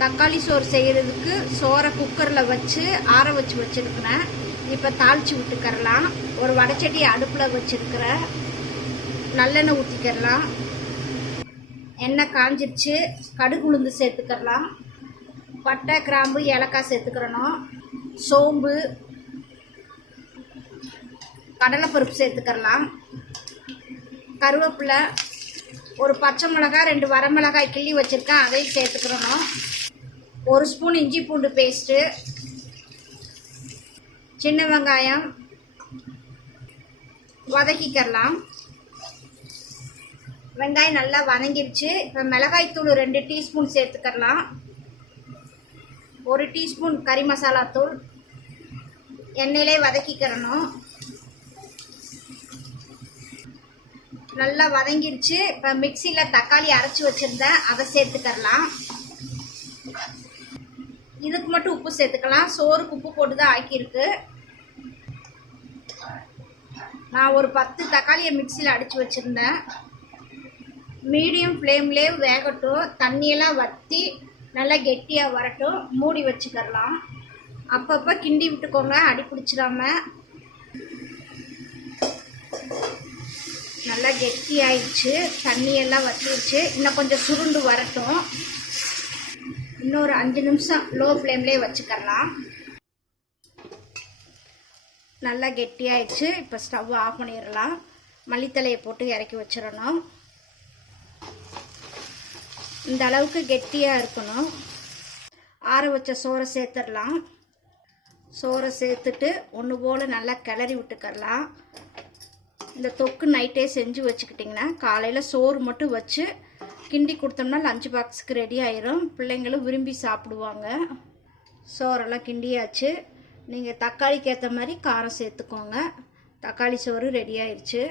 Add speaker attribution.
Speaker 1: தக்காளி சோறு செய்கிறதுக்கு சோறை குக்கரில் வச்சு ஆற வச்சு வச்சுருக்குறேன். இப்போ தாளித்து விட்டுக்கரலாம் ஒரு வடைச்சட்டி அடுப்பில் வச்சுருக்கிறேன் நல்லெண்ணெய் ஊற்றிக்கிறலாம் எண்ணெய் காஞ்சிருச்சு. கடுகு உளுந்து சேர்த்துக்கிறலாம். பட்டை கிராம்பு ஏலக்காய் சேர்த்துக்கிறணும். சோம்பு கடலைப்பருப்பு சேர்த்துக்கிறலாம். கருவேப்பிலை ஒரு பச்சை மிளகாய் ரெண்டு வரமிளகாய் கிள்ளி வச்சுருக்கேன். அதையும் சேர்த்துக்கிறணும். ஒரு ஸ்பூன் இஞ்சி பூண்டு பேஸ்ட்டு சின்ன வெங்காயம் வதக்கிக்கிறலாம் வெங்காயம் நல்லா வதங்கிருச்சு. இப்போ மிளகாய்த்தூள் ரெண்டு டீஸ்பூன் சேர்த்துக்கரலாம் ஒரு டீஸ்பூன் கறி மசாலா தூள் எண்ணெயிலே வதக்கிக்கிறணும். நல்லா வதங்கிருச்சு. இப்போ மிக்சியில் தக்காளி அரைச்சி வச்சுருந்தேன். அதை சேர்த்துக்கரலாம் இதுக்கு மட்டும் உப்பு சேர்த்துக்கலாம். சோறுக்கு உப்பு போட்டு தான் ஆக்கியிருக்கு. நான் ஒரு பத்து தக்காளியை மிக்சியில் அடித்து வச்சுருந்தேன். மீடியம் ஃப்ளேம்லேயே வேகட்டும். தண்ணியெல்லாம் வற்றி நல்லா கெட்டியாக வரட்டும். மூடி வச்சுக்கிறலாம். அப்பப்போ கிண்டி விட்டுக்கோங்க. அடி பிடிச்சிடாம. நல்லா கெட்டி ஆயிடுச்சு தண்ணியெல்லாம் வற்றிடுச்சு இன்னும் கொஞ்சம் சுருண்டு வரட்டும். இன்னொரு அஞ்சு நிமிஷம் லோ ஃப்ளேம்லேயே வச்சுக்கலாம் நல்லா கெட்டியாயிடுச்சு. இப்போ ஸ்டவ் ஆஃப் பண்ணிடலாம். மல்லித்தலையை போட்டு இறக்கி வச்சிடணும். இந்த அளவுக்கு கெட்டியாக இருக்கணும். ஆற வச்ச சோறை சேர்த்துடலாம். சோறை சேர்த்துட்டு ஒன்று போல் நல்லா கிளறி விட்டுக்கரலாம் இந்த தொக்கு நைட்டே செஞ்சு வச்சுக்கிட்டிங்கன்னா காலையில் சோறு மட்டும் வச்சு கிண்டி கொடுத்தோம்னா லஞ்ச் பாக்ஸுக்கு ரெடி ஆயிரும். பிள்ளைங்களும் விரும்பி சாப்பிடுவாங்க. சோறெல்லாம் கிண்டியாச்சு. நீங்கள் தக்காளிக்கு ஏற்ற மாதிரி காரம் சேர்த்துக்கோங்க. தக்காளி சோறு ரெடி ஆயிடுச்சு